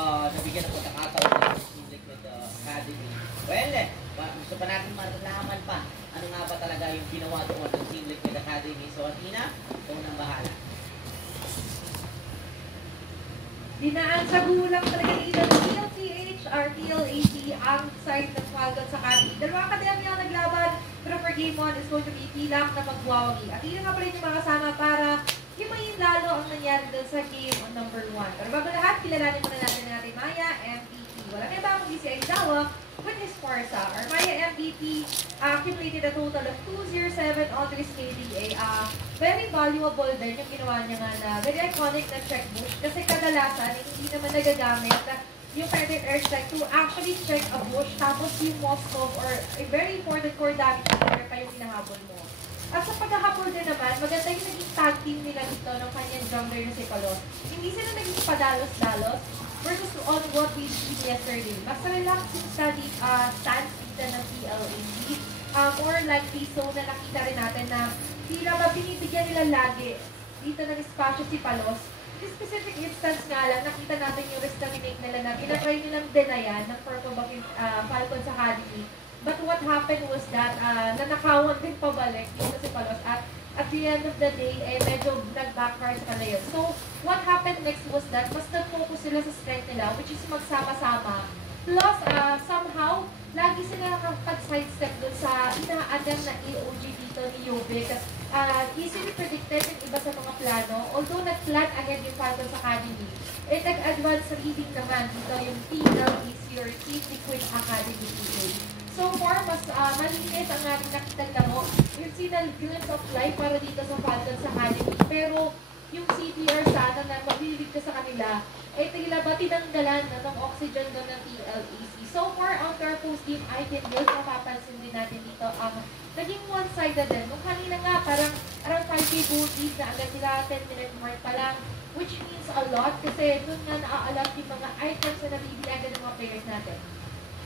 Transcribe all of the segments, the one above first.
nabigyan ng pagkakataon ng Team Liquid Academy. Well, gusto pa natin malaman pa ano nga ba talaga yung ginawa doon ng Team Liquid Academy. So, Athena, ikaw nang bahala. Dinaan sa gulang talaga dito ng TLTH, RTLAC, ang side ng Falcons Academy. Dalawang akademya ang naglaban, pero for game 1 is going to be Pilak na magwawagi. At yun nga pala yung mga kasama para himayin lalo ang nangyari doon sa game on number 1. Pero bago lahat, kilalanin muna natin ang ating Maya MVP. Walang iba ang si Aizawa with his Forza. Our Maya MVP accumulated a total of 207 on this KDA. Very valuable din yung ginawa niya nga na very iconic na check bush kasi kadalasan hindi naman nagagamit yung pwede airstrike to actually check a bush tapos yung Moskov or a very important core damage pa yung hinahabol mo. At sa paghahabol din naman, maganda yung naging tag team nila dito ng kanyang jungler na si Palos. Hindi sila naging padalos-dalos versus on what we did yesterday. Mas relax yung stance dito ng PLAC. More likely so na nakita rin natin na tila ba binibigyan nila lagi dito ng espasyo si Palos. In specific instance nga lang, nakita natin yung restaminate nila na pinatry nilang denayan ng Purple Bucket Falcons Academy. But what happened was that nanakawan din pabalik dito si Palos at the end of the day, medyo nag-backfire sa kanila yun. So, what happened next was that mas nag-focus sila sa strength nila, which is magsama-sama. Plus, somehow, lagi sila nakapag-sidestep dun sa ina-adam na AOG dito ni Jovic. Easily predicted yung iba sa mga plano. Although nag-plan ahead yung Falcons Academy, nag-advance reading naman dito yung TLEC or Team Liquid Academy PA. So far, mas malinis ang ating nakitang laro. Yung sinal glimpse of life para dito sa Falcons Academy. Pero yung CPR sana na maglilig sa kanila, tila ba tinanggalan na ng oxygen doon ng TLEC. So far, on our post-game item build, mapapansin din natin dito ang naging one-sided din. Nung kanina nga, parang around 5K booties na agad sila, 10-minute mark pa lang, which means a lot kasi doon nga naaalat yung mga items na nabibili agad ng mga players natin.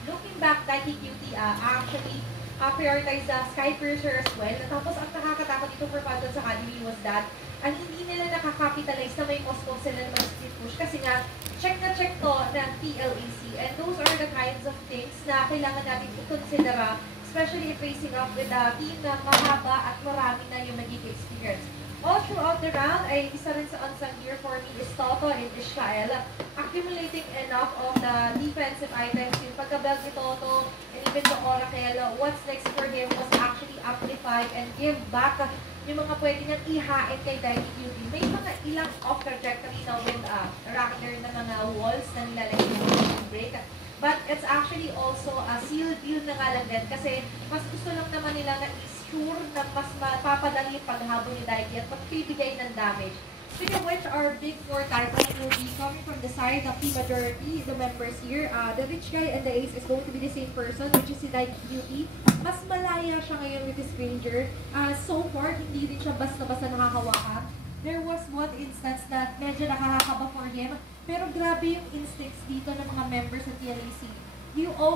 Looking back, Nike QT actually prioritized the Sky Piercer as well. Tapos ang nakakatakot dito for Falcons Academy was that hindi nila nakakapitalize na may Moscow sila na mag-split push kasi nga check na check to ng PLAC. And those are the kinds of things na kailangan natin i-considera, especially if facing up with a team na mahaba at marami na yung magiging experience. All throughout the round, ay isa rin sa unsung hero for me is Toto and Ishkael, accumulating enough of the defensive items. Yung pagka-belt ni Toto and even the Oracle, what's next for him was actually amplify and give back yung mga pwede niyang ihain kay Dynamic QB. May mga ilang off trajectory na with Rackner na mga walls na nilalagay ng break. But it's actually also a sealed deal na nga lang din kasi mas gusto lang naman nila na sure na mas mapapadali yung paghabol ni Daiki at magbibigay ng damage. Speaking of which, our big four titles will be coming from the side of the majority, the members here. The Rich Guy and the Ace is going to be the same person, which is si Daiki Beauty. Mas malaya siya ngayon with this Ranger. So far, hindi rin siya basta-basta nakakawakan. There was one instance that medyo nakakakaba for him, pero grabe yung instincts dito ng mga members ng TLAC. You also